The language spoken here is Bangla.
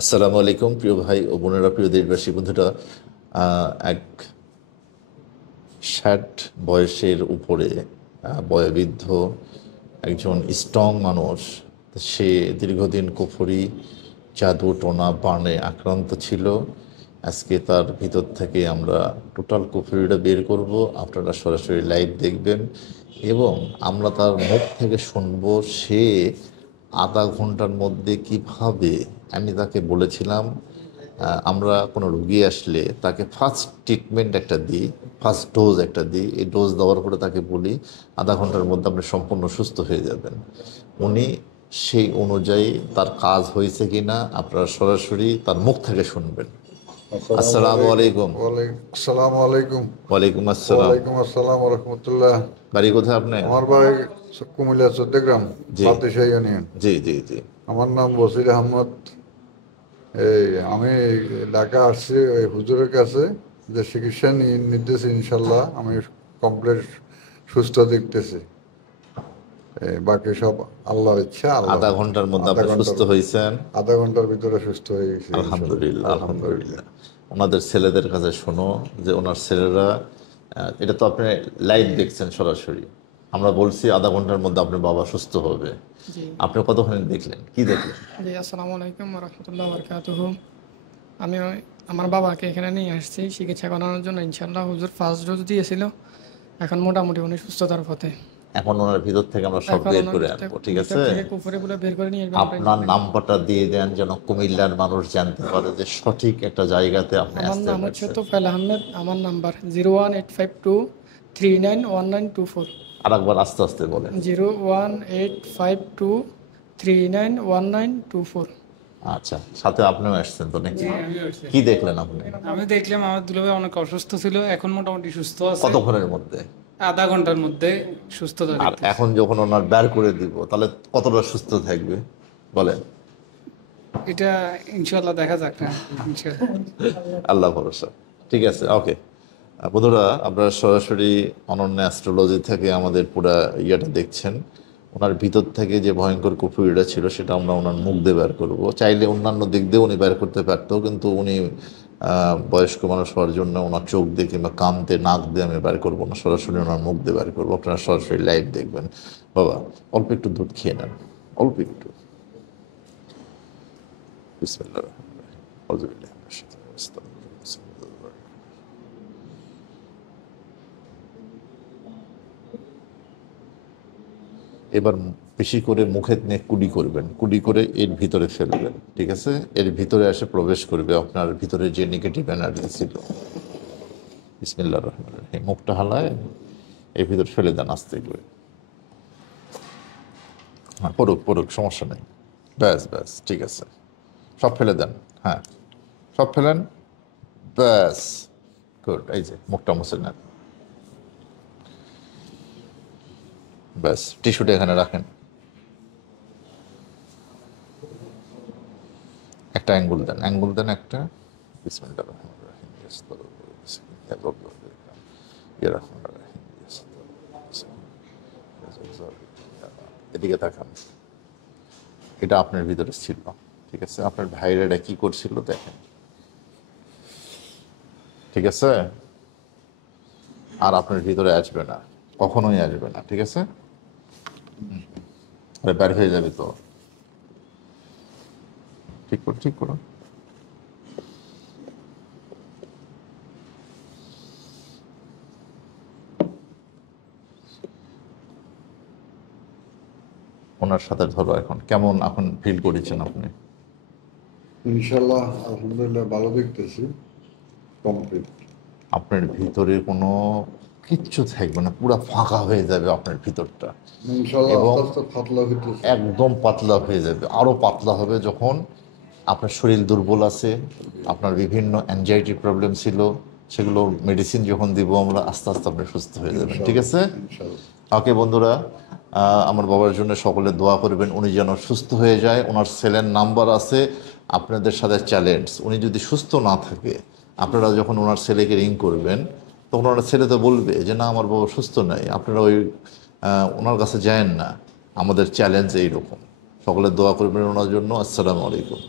আসসালামু আলাইকুম প্রিয় ভাই ও বোনেরা, প্রিয় দেশবাসী বন্ধুরা। এক 60 বয়সের উপরে বয়োবৃদ্ধ একজন স্ট্রং মানুষ। সে দীর্ঘদিন কুফরি, জাদু টোনা বানে আক্রান্ত ছিল। আজকে তার ভিতর থেকে আমরা টোটাল কুফরিটা বের করব। আপনারা সরাসরি লাইভ দেখবেন এবং আমরা তার মুখ থেকে শুনবো সে আধা ঘন্টার মধ্যে কিভাবে। আমি তাকে বলেছিলাম আমরা কোনো রুগী আসলে তাকে ফার্স্ট ট্রিটমেন্ট একটা দিই, ফার্স্ট ডোজ একটা দিই। এই ডোজ দেওয়ার পরে তাকে বলি আধা ঘন্টার মধ্যে আপনি সম্পূর্ণ সুস্থ হয়ে যাবেন। উনি সেই অনুযায়ী তার কাজ হয়েছে কি না আপনারা সরাসরি তার মুখ থেকে শুনবেন। আসসালামু আসসালামু আলাইকুম। আলাইকুম। আসসালামু আলাইকুম। ওয়ালাইকুম আসসালাম। ওয়ালাইকুম আসসালাম ওয়া রাহমাতুল্লাহ। বাড়ি কোথায় আপনি? আমার বাড়ি কুমিল্লা চৌদ্দগ্রাম, জি ফাতেশা ইউনিয়ন। জি জি জি। আমার নাম বসির আহমদ। এই আমি ঢাকা আসছি ওই হুজুরের কাছে, যে চিকিৎসা নির্দেশ ইনশাল্লাহ আমি কমপ্লিট সুস্থ দেখতেছি। বাকি সব আল্লাহর ইচ্ছা। আল্লাহ আধা ঘন্টার মধ্যে আধা আপনি ঘন্টার সুস্থ হয়েছেন? আধা ঘন্টার ভিতরে সুস্থ হয়ে গেছি ইনশাল্লাহ। আলহামদুলিল্লাহ আলহামদুলিল্লাহ। আলহামদুলিল্লাহ। ওনাদের ছেলেদের কাছে শোনো যে ওনার ছেলেরা এটা তো আপনি লাইভ দেখছেন সরাসরি। আমরা বলছি আধা ঘন্টার মধ্যে আপনার বাবা সুস্থ হবে। জি আপনি কতক্ষণে দেখলেন, কি দেখলেন? জি, আসসালামু আলাইকুম রহমতুল্লাহ বরকাতুহু। আমি আমার বাবাকে এখানে নিয়ে আসছি চিকিৎসা করানোর জন্য। ইনশাল্লাহ হুজুর ফার্স্ট ডোজ দিয়েছিল, এখন মোটামুটি উনি সুস্থতার পথে। এখন ওনার ভিতর থেকে আমরা সব এখন বের ওনার করে ভিতর আনবো, ঠিক ভিতর আছে? থেকে কুফরিগুলো বের করে নিয়ে আসবেন আমরা আপনার ইনশাল্লাহ। নাম্বারটা দিয়ে দেন যেন কুমিল্লার মানুষ জানতে পারে যে সঠিক একটা জায়গাতে আপনি আমার আসতে নাম হচ্ছে পারছেন। তোফায়েল আহমেদ। আমার নাম্বার 01852391924। আর একবার আস্তে আস্তে বলেন। 01852391924। আচ্ছা, সাথে আপনিও আসছেন তো নাকি? আমিও আসছি। কি দেখলেন আপনি? আমি দেখলাম আমার দুলাভাই অনেক অসুস্থ ছিল, এখন মোটামুটি সুস্থ আছে। কতক্ষণের মধ্যে? আধা ঘন্টার মধ্যে সুস্থতা আর দেখতেছি। এখন যখন ওনার বের করে দিব তাহলে কতটা সুস্থ থাকবে বলেন? এটা ইনশাল্লাহ দেখা যাক না, ইনশাল্লাহ। আল্লাহ ভরসা। ঠিক আছে, ওকে। বন্ধুরা, আপনারা সরাসরি অনন্য অ্যাস্ট্রোলজি থেকে আমাদের পুরা ইয়েটা দেখছেন। ওনার ভিতর থেকে যে ভয়ঙ্কর কুফুরিটা ছিল সেটা আমরা ওনার মুখ দিয়ে বের করবো। চাইলে অন্যান্য দিক দিয়ে উনি বের করতে পারতো, কিন্তু উনি বয়স্ক মানুষ হওয়ার জন্য ওনার চোখ দিয়ে কিংবা কান দিয়ে নাক দিয়ে আমি বের করবো না, সরাসরি ওনার মুখ দিয়ে বের করবো। আপনারা সরাসরি লাইভ দেখবেন। বাবা, অল্প একটু দুধ খেয়ে নেন, অল্প একটু। বিসমিল্লাহির রহমানির রহিম। আউযু বিল্লাহি মিনাশ শাইতানির রাজিম। বিসমিল্লাহির রহমানির রহিম। এবার বেশি করে মুখে নিয়ে কুলি করবেন, কুলি করে এর ভিতরে ফেলবেন, ঠিক আছে? এর ভিতরে এসে প্রবেশ করবে আপনার ভিতরে যে নেগেটিভ এনার্জি ছিল। বিসমিল্লাহির রহমানির রহিম। মুখটা হালায় এর ভিতর ফেলে দেন আস্তে করে। হ্যাঁ, পড়ুক পড়ুক, সমস্যা নেই। ব্যাস ব্যাস, ঠিক আছে। সব ফেলে দেন। হ্যাঁ, সব ফেলেন। ব্যাস, গুড। এই যে মুখটা মুছে নেন। ব্যাস, টিস্যুটা এখানে রাখেন। একটা অ্যাঙ্গুল দেন, অ্যাঙ্গুল দেন একটা। বিসমিল্লাহির রহমানির রহিম। এদিকে তাকান। এটা আপনার ভিতরে ছিল, ঠিক আছে? আপনার ভাইরা এটা কি করছিল দেখেন, ঠিক আছে? আর আপনার ভিতরে আসবে না, কখনোই আসবে না, ঠিক আছে? আরে বের হয়ে যাবে তো। ঠিক করো, ঠিক করো। ওনার সাথে ধরো। এখন কেমন এখন ফিল করেছেন আপনি? ইনশাল্লাহ আলহামদুলিল্লাহ ভালো দেখতেছি, কমপ্লিট। আপনার ভিতরে কোনো কিচ্ছু থাকবে না, পুরো ফাঁকা হয়ে যাবে আপনার ভিতরটা। ইনশাল্লাহ এবং আস্তে আস্তে ফাতলা হইতেছে। একদম পাতলা হয়ে যাবে, আরও পাতলা হবে যখন আপনার শরীর দুর্বল আছে, আপনার বিভিন্ন অ্যাংজাইটি প্রবলেম ছিল, সেগুলো মেডিসিন যখন দিব আমরা আস্তে আস্তে আপনি সুস্থ হয়ে যাবেন, ঠিক আছে? ইনশাল্লাহ। ওকে বন্ধুরা, আমার বাবার জন্য সকলে দোয়া করবেন, উনি যেন সুস্থ হয়ে যায়। ওনার ছেলের নাম্বার আছে আপনাদের সাথে চ্যালেঞ্জ। উনি যদি সুস্থ না থাকে, আপনারা যখন ওনার ছেলেকে রিং করবেন তখন ওনার ছেলে তো বলবে যে না, আমার বাবা সুস্থ নাই। আপনারা ওই ওনার কাছে যায়েন না। আমাদের চ্যালেঞ্জ এইরকম। সকলে দোয়া করবেন ওনার জন্য। আসসালামু আলাইকুম।